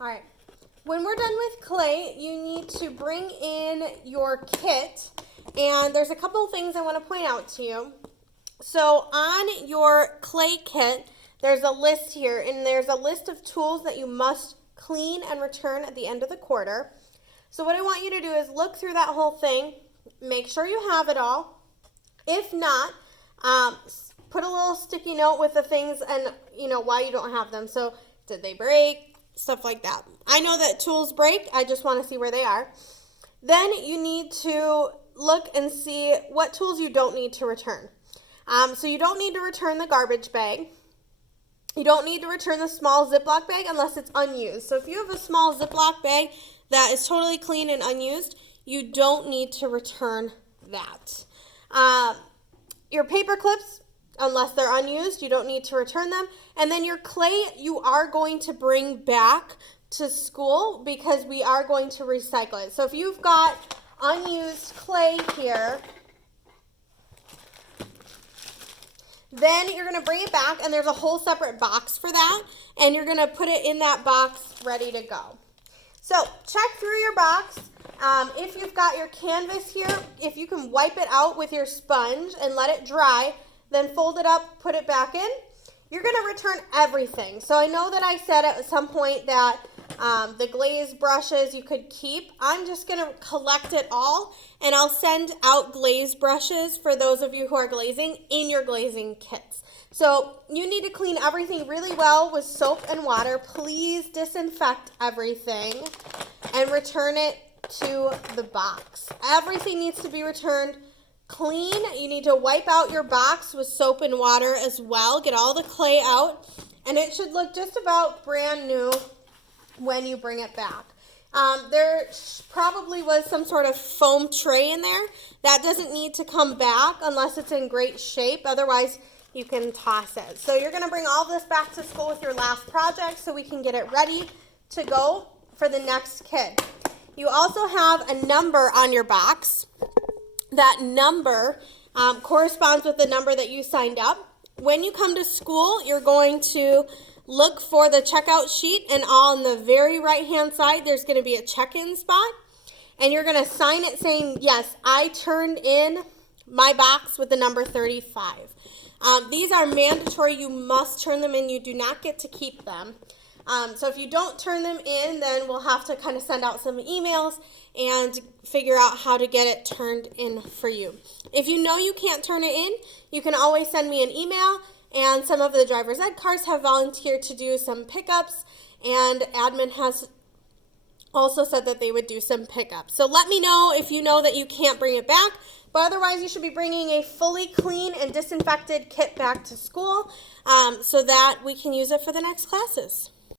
All right. When we're done with clay, you need to bring in your kit, and there's a couple of things I want to point out to you. So on your clay kit, there's a list here, and there's a list of tools that you must clean and return at the end of the quarter. So what I want you to do is look through that whole thing, make sure you have it all. If not, put a little sticky note with the things and why you don't have them. So did they break? Stuff like that. I know that tools break. I just want to see where they are. Then you need to look and see what tools you don't need to return. So you don't need to return the garbage bag. You don't need to return the small Ziploc bag unless it's unused. So if you have a small Ziploc bag that is totally clean and unused, you don't need to return that. Your paper clips, unless they're unused, you don't need to return them. And then your clay, you are going to bring back to school because we are going to recycle it. So if you've got unused clay here, then you're going to bring it back, and there's a whole separate box for that, and you're going to put it in that box ready to go. So check through your box. If you've got your canvas here, if you can wipe it out with your sponge and let it dry, then fold it up, put it back in. You're going to return everything. So I know that I said at some point that the glaze brushes you could keep. I'm just going to collect it all, and I'll send out glaze brushes for those of you who are glazing in your glazing kits. So you need to clean everything really well with soap and water. Please disinfect everything and return it to the box. Everything needs to be returned clean. You need to wipe out your box with soap and water as well. Get all the clay out, and it should look just about brand new when you bring it back. There probably was some sort of foam tray in there. That doesn't need to come back unless it's in great shape. Otherwise, you can toss it. So you're going to bring all this back to school with your last project so we can get it ready to go for the next kid. You also have a number on your box. That number corresponds with the number that you signed up. When you come to school, you're going to look for the checkout sheet, and on the very right-hand side, there's going to be a check-in spot, and you're going to sign it saying, yes, I turned in my box with the number 35. These are mandatory. You must turn them in. You do not get to keep them. So if you don't turn them in, then we'll have to kind of send out some emails and figure out how to get it turned in for you. If you know you can't turn it in, you can always send me an email, and some of the driver's ed cars have volunteered to do some pickups, and admin has also said that they would do some pickups. So let me know if you know that you can't bring it back, but otherwise you should be bringing a fully clean and disinfected kit back to school so that we can use it for the next classes.